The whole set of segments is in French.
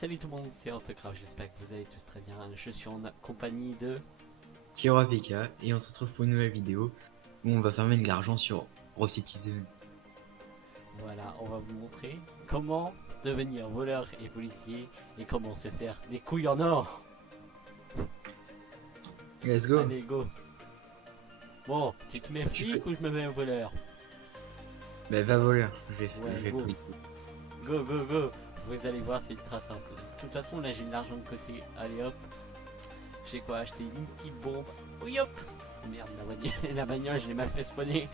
Salut tout le monde, c'est Autocraft, j'espère que vous allez tous très bien. Je suis en compagnie de... Kiro Pika et on se retrouve pour une nouvelle vidéo où on va farmer de l'argent sur Raw Citizen. Voilà, on va vous montrer comment devenir voleur et policier et comment se faire des couilles en or. Let's go. Allez, go. Bon, tu te mets Tu peux... flic ou je me mets voleur? Bah va voleur, je Ouais, vais go. policier. Go, go, go. Vous allez voir, c'est ultra simple. De toute façon, là j'ai de l'argent de côté. Allez hop. J'ai quoi acheter une petite bombe. Oui hop. Merde, la bagnole, je l'ai mal fait spawner.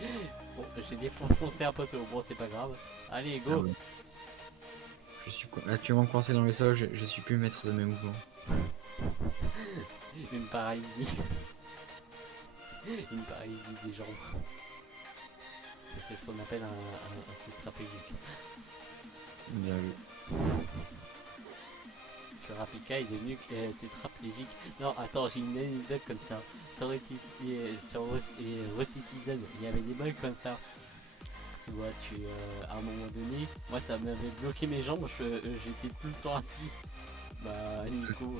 Bon, j'ai défoncé un poteau. Bon, c'est pas grave. Allez, Ah go. ouais. Je suis actuellement coincé dans le sol, je suis plus maître de mes mouvements. Une paralysie. Une paralysie des jambes. C'est ce qu'on appelle un tétraplégique. Bien vu. Que Rafika est devenu tétraplégique. Non, attends, j'ai une anecdote comme ça. Sur Citizen, il y avait des bugs comme ça. Tu vois, à un moment donné, moi ça m'avait bloqué mes jambes, j'étais tout le temps assis. Bah, du coup,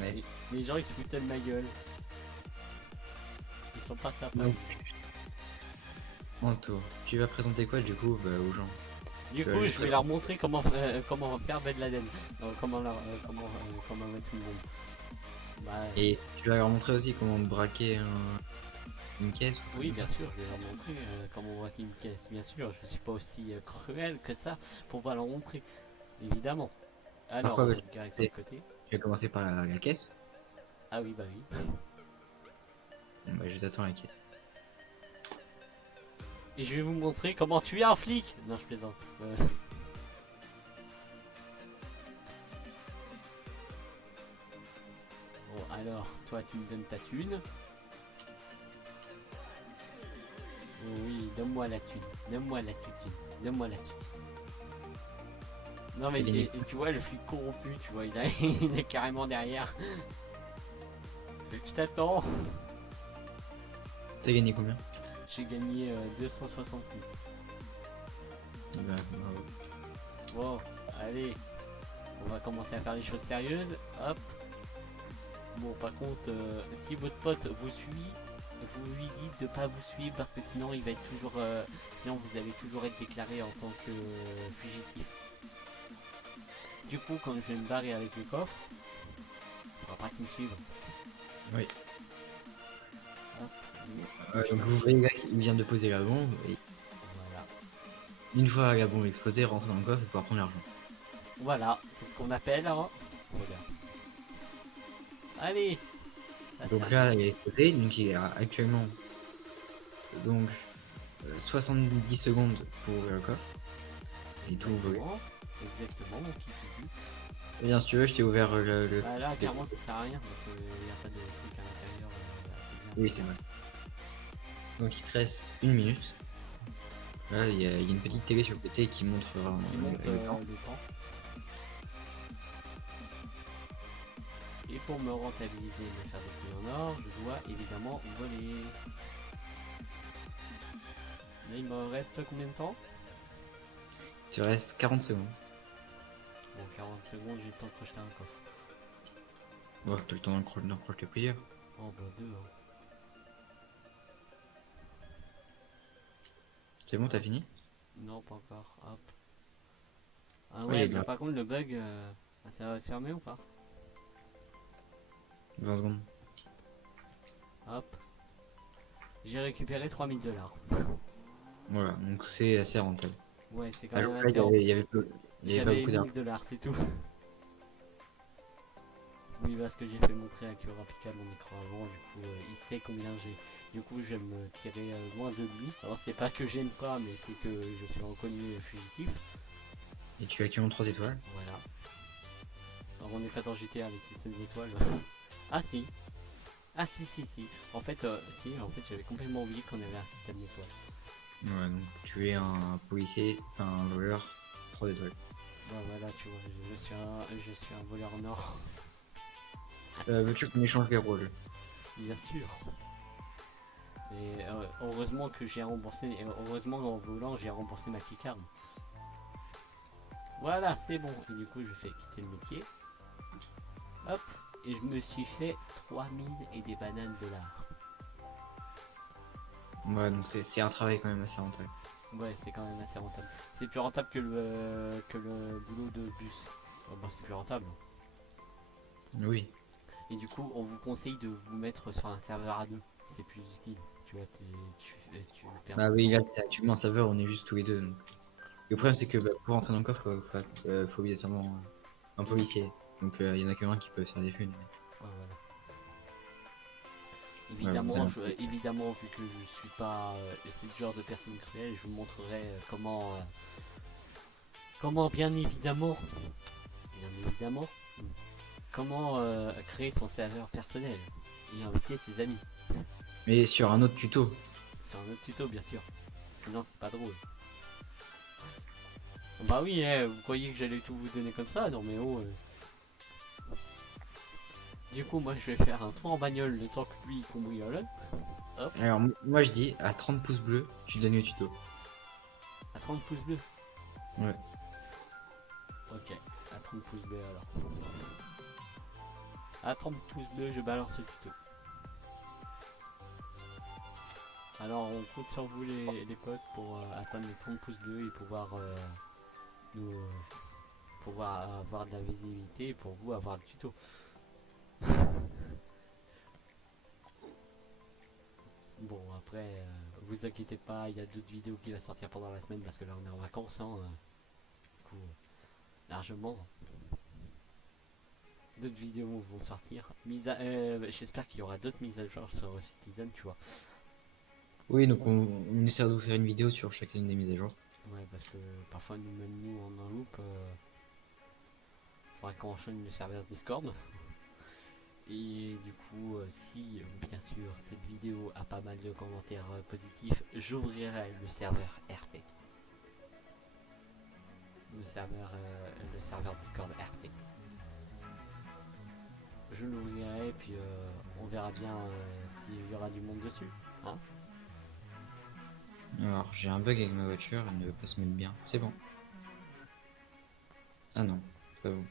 Ouais. les gens ils se foutaient de ma gueule. Ils sont pas sympas. Donc, Anto, tu vas présenter quoi du coup aux gens? Du coup, je vais leur montrer comment faire Ben Laden. Comment mettre une bombe. Bah, Et tu vas leur montrer aussi comment braquer une caisse ou oui, comme bien ça. sûr, je vais leur montrer comment braquer une caisse. Bien sûr, je suis pas aussi cruel que ça pour pas leur montrer. Évidemment. Par Alors, quoi on va vas-tu se garer sur le commencer? côté. Tu vas commencer par la caisse? Ah oui, bah oui. Bon bah je t'attends à la caisse. Et je vais vous montrer comment tuer un flic. Non, je plaisante. Bon, alors, toi, tu me donnes ta thune. Oh oui, donne-moi la thune. Donne-moi la thune. Donne-moi la thune. Non, mais T'as gagné. et tu vois, le flic corrompu, tu vois, il est carrément derrière. Je t'attends. T'as gagné combien? J'ai gagné 266. Bah, bravo. Bon, allez. On va commencer à faire les choses sérieuses. Hop. Bon, par contre, si votre pote vous suit, vous lui dites de pas vous suivre parce que sinon il va être toujours, sinon vous allez toujours être déclaré en tant que fugitif. Du coup, quand je vais me barrer avec le coffre, il faudra pas qu'il me suive. Oui. Hop. Donc vous voyez là qu'il vient de poser la bombe et Voilà. une fois la bombe explosée, rentrer dans le coffre et pouvoir prendre l'argent. Voilà, c'est ce qu'on appelle. Hein. Voilà. Allez. Donc là, il est explosé, donc il est actuellement donc 70 secondes pour ouvrir le coffre et tout ouvrir. Exactement, mon petit fufu. Et bien si tu veux, je t'ai ouvert Bah là, clairement, ça sert à rien parce qu'il n'y a pas de truc à l'intérieur. Là, Oui, c'est vrai. Donc il te reste une minute. Là, il y a une petite télé sur le côté qui montrera qui monte le temps. le temps. Et pour me rentabiliser et me faire des couilles en or, je dois évidemment voler. Là, il me reste combien de temps? Il te reste 40 secondes. Bon, 40 secondes, j'ai le temps de crocheter un coffre. Bon, t'as le temps d'en crocheter plusieurs. Oh, bah deux, hein. C'est bon, t'as fini? Non, pas encore. Hop. Ah Ouais, il y ouais, a de mais la... par contre, le bug, ça va se fermer ou pas? 20 secondes. Hop. J'ai récupéré 3000 $. Voilà, donc c'est assez rentable. Ouais, c'est quand Ah, même là, assez. il y avait pas J'avais beaucoup d'argent. 1000 $, c'est tout. Oui, parce que j'ai fait montrer à Kurapika mon écran avant, du coup, il sait combien j'ai. Du coup, je vais me tirer loin de lui. Alors, c'est pas que j'aime pas, mais c'est que je suis reconnu fugitif. Et tu as actuellement 3 étoiles. Voilà. Alors, on n'est pas dans GTA avec système d'étoiles. Ah, si. Ah, si, si, si. En fait, j'avais complètement oublié qu'on avait un système d'étoiles. Ouais, donc tu es un policier, enfin un voleur, 3 étoiles. Bah, voilà, tu vois, je suis un voleur en or. Veux-tu qu'on échange les rôles? Bien sûr. Et heureusement que j'ai remboursé, heureusement en volant j'ai remboursé ma keycard. Voilà, c'est bon. Et du coup, je fais quitter le métier. Hop. Et je me suis fait 3000 et des bananes dollars. Ouais, donc c'est un travail quand même assez rentable. Ouais, c'est quand même assez rentable. C'est plus rentable que le boulot de bus. Oh, bah, c'est plus rentable. Oui. Et du coup, on vous conseille de vous mettre sur un serveur à deux. C'est plus utile. Tu vois, tu perds Bah du oui, temps. là, c'est actuellement un serveur, on est juste tous les deux. Donc. Le problème, c'est que bah, pour rentrer dans le coffre, faut obligatoirement un Et du- policier. Donc il y en a que un qui peut faire des funes. ouais, voilà. Ouais, bon, ça, Évidemment, vu que je suis pas ce genre de personne cruelle, je vous montrerai comment bien évidemment, comment créer son serveur personnel et inviter ses amis. mais sur un autre tuto. C'est un autre tuto, bien sûr. Sinon, c'est pas drôle. Bah oui, vous croyez que j'allais tout vous donner comme ça? Non, mais oh. Du coup, moi, je vais faire un tour en bagnole le temps que lui il cambriole. Hop, Alors, moi, je dis, à 30 pouces bleus, tu donnes le tuto. à 30 pouces bleus. Ouais. Ok, à 30 pouces bleus alors. À 30 pouces bleus, je balance le tuto. Alors, on compte sur vous les potes pour atteindre les 30 pouces bleus et pouvoir nous pouvoir avoir de la visibilité et pour vous avoir le tuto. Bon, après, vous inquiétez pas, il y a d'autres vidéos qui vont sortir pendant la semaine parce que là on est en vacances, hein, du coup, largement. D'autres vidéos vont sortir. J'espère qu'il y aura d'autres mises à jour sur Citizen, tu vois. Oui, donc on essaie de vous faire une vidéo sur chacune des mises à jour. Ouais, parce que parfois même nous on en loupe. Faudrait qu'on enchaîne le serveur Discord. Et du coup, si bien sûr cette vidéo a pas mal de commentaires positifs, j'ouvrirai le serveur RP. Le serveur Discord RP. Je l'ouvrirai et puis on verra bien s'il y aura du monde dessus. Hein. Alors, j'ai un bug avec ma voiture, elle ne veut pas se mettre bien. C'est bon. Ah non, c'est pas bon.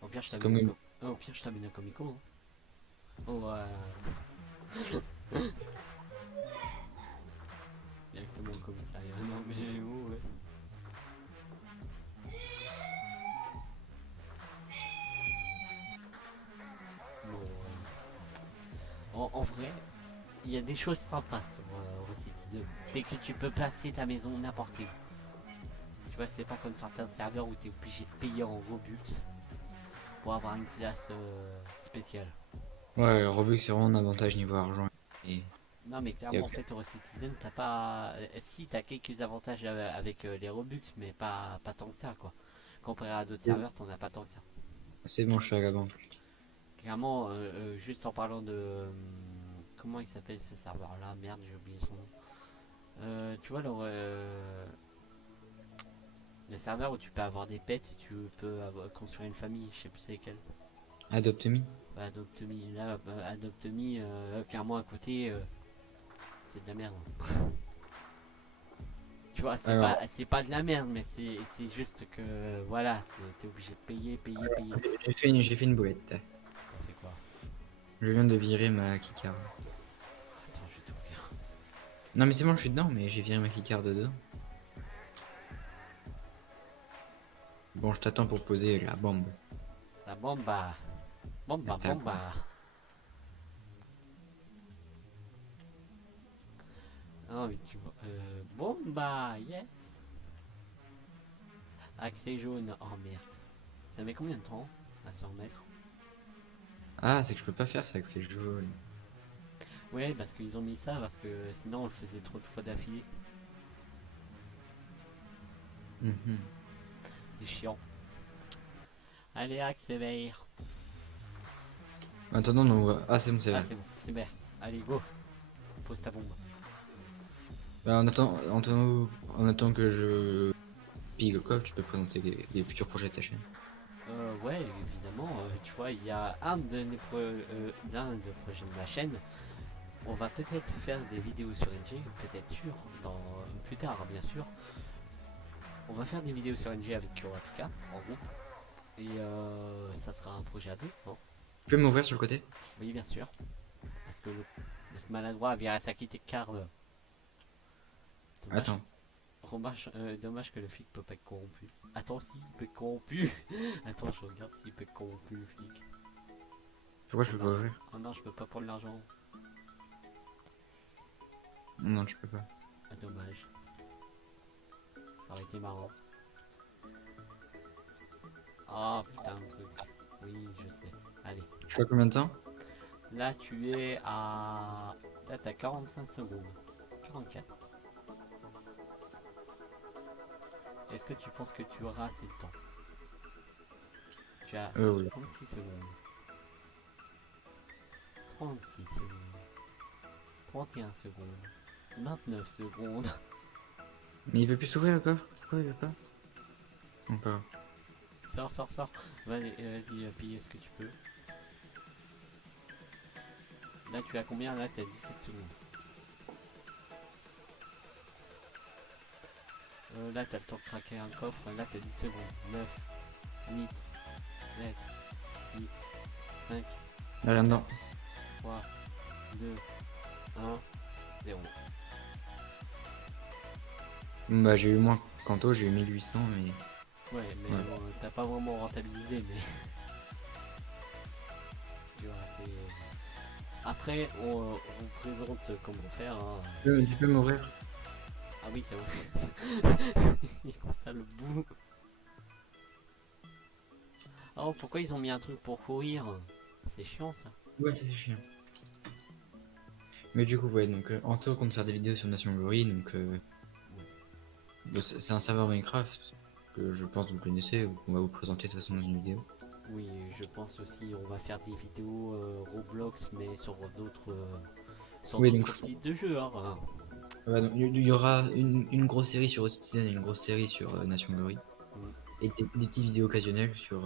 Au pire, je C'est t'amène comme un, une... au pire, je t'amène un comico. Hein. Oh, directement au commissariat. Non mais oh, ouais. Bon, en vrai, il y a des choses sympas sur Citizen. C'est que tu peux placer ta maison n'importe où. Tu vois, c'est pas comme certains serveurs où tu es obligé de payer en Robux pour avoir une place spéciale. Ouais, Roblox, c'est vraiment un avantage niveau argent. Et, Non, mais et clairement, en ok. fait, Citizen, t'as pas. Si, t'as quelques avantages avec les Robux, mais pas tant que ça, quoi. Comparé à d'autres serveurs, t'en as pas tant que ça. C'est bon, je suis à la banque. Clairement, juste en parlant de. Comment il s'appelle ce serveur-là? Merde, j'ai oublié son nom. Tu vois, le serveur où tu peux avoir des pets et tu peux construire une famille, je sais plus c'est lequel. Adopt Me. Bah, Adoptemi, là, Adoptemi, clairement à côté, c'est de la merde. Tu vois, Alors, c'est pas de la merde, mais c'est juste que, voilà, t'es obligé de payer. j'ai fait une boulette. Ça fait quoi? Je viens de virer ma keycard. Attends, je vais tout regarder. Non, mais c'est bon, je suis dedans, mais j'ai viré ma keycard dedans. Bon, je t'attends pour poser la bombe. La bomba. Bomba, Ça va. bomba. Ah, mais tu vois. Bomba, yes. Accès jaune. Oh merde. Ça met combien de temps à se remettre? Ah, c'est que je peux pas faire ça avec ces jeux. Ouais, parce qu'ils ont mis ça, parce que sinon on le faisait trop de fois d'affilée. Mhm. C'est chiant. Allez, accélère. Attendant, non. Ah, c'est bon, c'est Ah, vrai. c'est bon, c'est bien. Allez, go. Pose ta bombe. Bah, en attendant que je pille le coffre, tu peux présenter les futurs projets de ta chaîne. Ouais, évidemment. Tu vois, il y a l'un des projets de ma chaîne. On va peut-être faire des vidéos sur NG, peut-être sûr, dans plus tard, bien sûr. On va faire des vidéos sur NG avec Kurapika en groupe. Et ça sera un projet à deux, non? Tu peux m'ouvrir sur le côté? Oui, bien sûr. Parce que notre maladroit a viré sa quitte carte. Dommage. Attends. Dommage que le flic peut pas être corrompu. Attends, si, il peut être corrompu. Attends, je regarde s'il peut être corrompu, le flic. Pourquoi je peux pas Non. ouvrir? Oh non, je peux pas prendre l'argent. Non, je peux pas. Ah, dommage. Ça aurait été marrant. Oh putain, le truc. Oui, je sais. Allez. Je suis à combien de temps? Là, tu es à. Là, t'as 45 secondes. 44. Est-ce que tu penses que tu auras assez de temps? Tu as Oui. 36 secondes. 36 secondes. 31 secondes. 29 secondes. Mais il veut plus s'ouvrir le coffre? Pourquoi il veut pas? Encore. Sors. Vas-y, piller ce que tu peux. Là, tu as combien? Là, tu as 17 secondes. Là, tu as le temps de craquer un coffre. Là, tu as 10 secondes. 9, 8, 7, 6, 5, Y'a rien dedans. 3, 2, 1, 0. Bah, j'ai eu moins qu'Anto, j'ai eu 1800, mais. Ouais, mais Ouais. bon, t'as pas vraiment rentabilisé, mais. Tu vois, c'est. Après, on vous présente comment faire. Hein. Tu peux m'ouvrir? Ah oui, c'est vrai. Il prend ça le bout. Oh, pourquoi ils ont mis un truc pour courir? C'est chiant ça. Ouais, c'est chiant. Mais du coup, ouais, donc Anto compte faire des vidéos sur Nation Glory, donc bah, c'est un serveur Minecraft que je pense que vous connaissez, ou qu'on va vous présenter de toute façon dans une vidéo. Oui, je pense aussi on va faire des vidéos Roblox, mais sur Oui, d'autres donc types de jeux. Hein. ouais, donc, il y aura une grosse série sur Citizen et une grosse série sur Nation Glory. Mm. Et des petites vidéos occasionnelles sur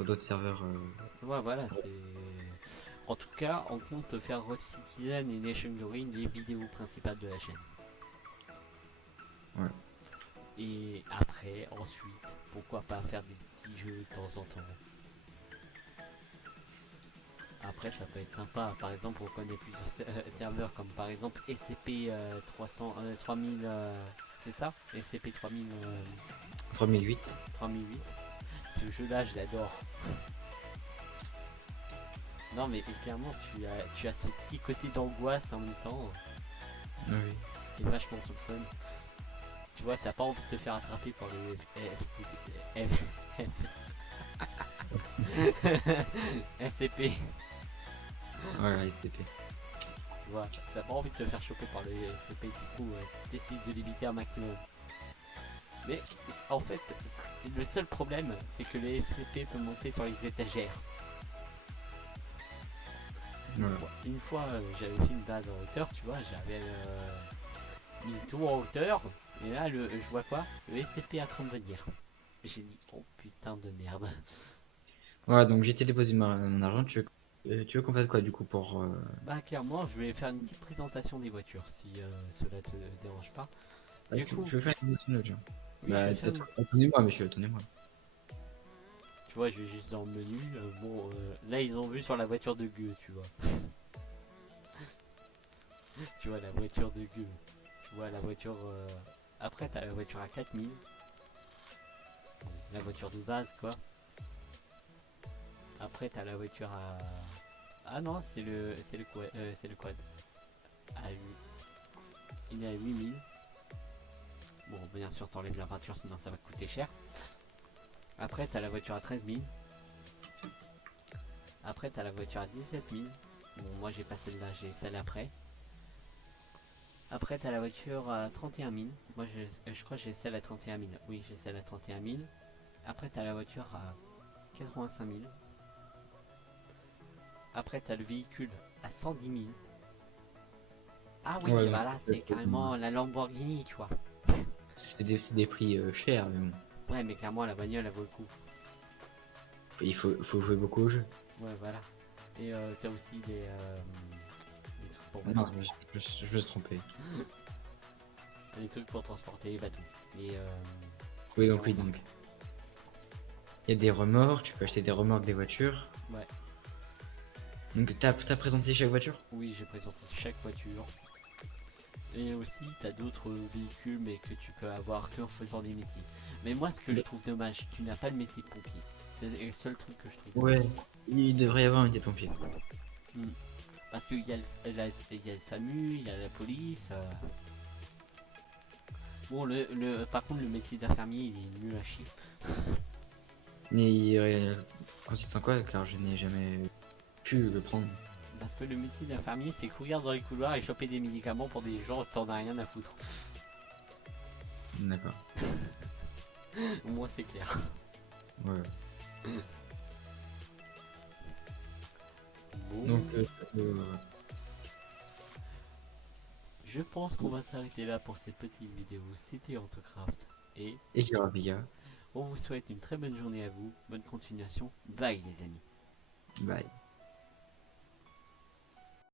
d'autres serveurs. Ouais, voilà, c'est. En tout cas, on compte faire Road Citizen et Nation Glory les vidéos principales de la chaîne. Ouais. Et après, ensuite, pourquoi pas faire des petits jeux de temps en temps. Après, ça peut être sympa. Par exemple, on connaît plusieurs serveurs comme par exemple SCP 3000. C'est ça SCP 3000, 3008. 3008. Ce jeu-là, je l'adore. Non, mais clairement, tu as ce petit côté d'angoisse en même temps. Oui. C'est vachement sur le fun. Tu vois, t'as pas envie de te faire attraper par le SCP. Ouais, SCP. Tu vois, t'as pas envie de te faire choper par le SCP, du coup, t'essayes de l'éviter un maximum. Mais en fait, le seul problème, c'est que les SCP peuvent monter sur les étagères. Ouais. Une fois, j'avais fait une base en hauteur, tu vois, j'avais mis tout en hauteur, et là, je vois quoi? Le SCP est en train de venir. J'ai dit, oh putain de merde. Ouais, donc j'ai été déposé mon argent. Tu veux qu'on fasse quoi du coup pour. Bah clairement, je vais faire une petite présentation des voitures, si cela te dérange pas. Du coup, Tu veux faire une vidéo de gens? oui, je Bah, vais faire une... attendez-moi, monsieur, attendez-moi. Tu vois, je vais juste dans le menu. Bon, là, ils ont vu sur la voiture de gueux, tu vois. Tu vois, la voiture de gueux. Tu vois, la voiture... Après, t'as la voiture à 4000. La voiture de base, quoi. Après, t'as la voiture à... Ah non, c'est le quad. C'est le quad. À 8. Il est à 8000. Bon, bien sûr, t'enlèves la peinture, sinon ça va coûter cher. Après, t'as la voiture à 13 000. Après, t'as la voiture à 17 000. Bon, moi, j'ai pas celle-là, j'ai celle après. Après, t'as la voiture à 31 000. Moi, je crois que j'ai celle à 31 000. Oui, j'ai celle à 31 000. Après, t'as la voiture à 85 000. Après, t'as le véhicule à 110 000. Ah oui, Ouais, voilà, c'est carrément la Lamborghini, tu vois. c'est des prix chers, mais bon. Ouais, mais clairement, la bagnole, elle vaut le coup. Il faut jouer beaucoup au jeu. Ouais, voilà. Et t'as aussi des trucs pour Non, voiture. je me suis trompé. des trucs pour transporter les bateaux. Et Oui, donc oui, donc. Il y a des remorques, tu peux acheter des remorques, des voitures. ouais, Donc t'as présenté chaque voiture? oui, j'ai présenté chaque voiture. Et aussi, t'as d'autres véhicules, mais que tu peux avoir que en faisant des métiers. Mais moi, ce que je trouve dommage, tu n'as pas le métier de pompier. C'est le seul truc que je trouve dommage. Ouais, il devrait y avoir un métier de pompier. Hmm. Parce qu'il y a il y a le SAMU, il y a la police. Bon, par contre, le métier d'infirmier, il est nul à chier. Mais il consiste en quoi? Car je n'ai jamais pu le prendre. Parce que le métier d'infirmier, c'est courir dans les couloirs et choper des médicaments pour des gens que t'en as rien à foutre. D'accord. Moi, c'est clair. Ouais. Bon, Donc, je pense qu'on va s'arrêter là pour cette petite vidéo. C'était Autocraft. Et et Kiravia. on vous souhaite une très bonne journée à vous. Bonne continuation. Bye les amis. Bye.